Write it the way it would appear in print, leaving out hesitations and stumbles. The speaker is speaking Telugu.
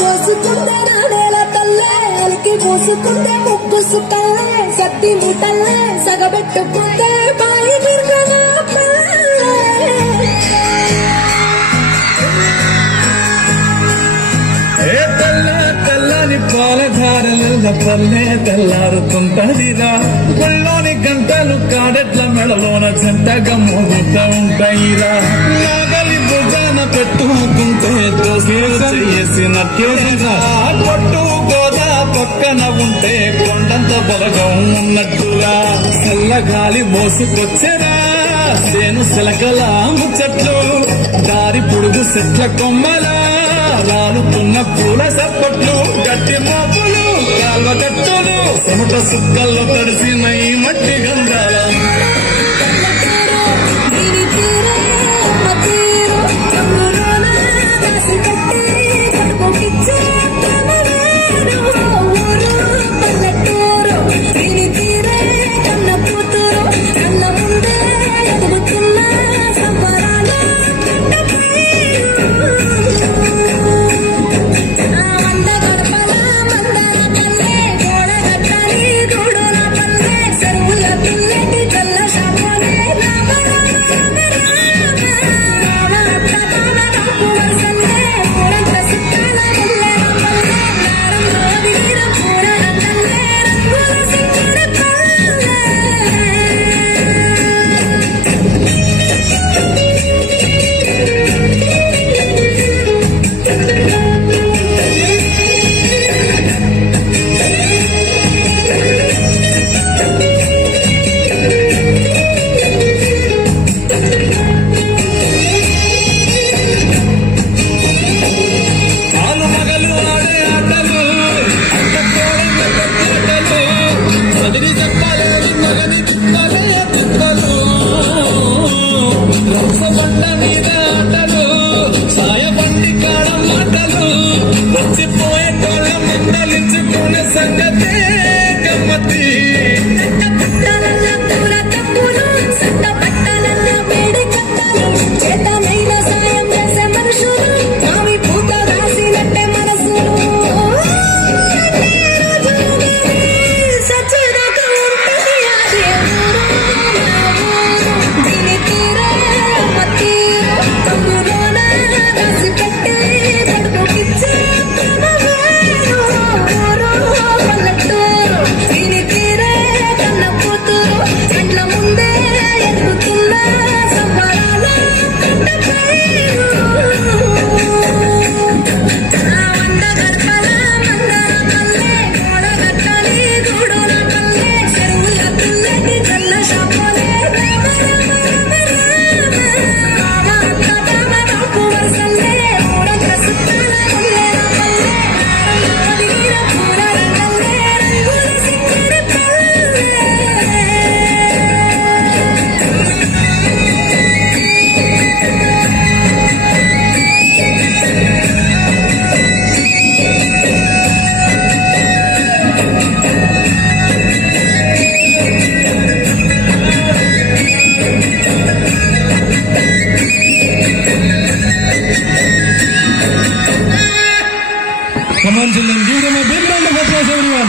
పోసుకుందే నానేల తల్లే అలికి పోసుకుందే ముగ్గు సుక్కల్లే సత్తి ముట్టల్లే సగబెట్టుకుంటే బాయి గిర్గనా తెల్లని పాలధారల పల్లె తెల్లారుతుంటదిరా గుళ్ళోని గంటలు కాడెట్ల మెడలోన చెంతగా మోగుతూ ఉంటాయిరా నాగలి భుజాన పెట్టుకుంటే చేసినట్టుగా పట్టు గోదా పక్కన ఉంటే కొండంత బలగం ఉన్నట్టుగా చల్లగాలి మోసుకొచ్చేరా సేను శిలకల ముచ్చట్లు దారి పొడుగు చెట్ల కొమ్మలా రాలుతున్న పూల సప్పట్లు గట్టి మోపులు కాల్వ కట్టులు చెమట సుక్కల్లో తడిసిన ఈ మట్టి గంధాల సంగతే గమ్మతి Come on, children, give them a big round of applause, everyone.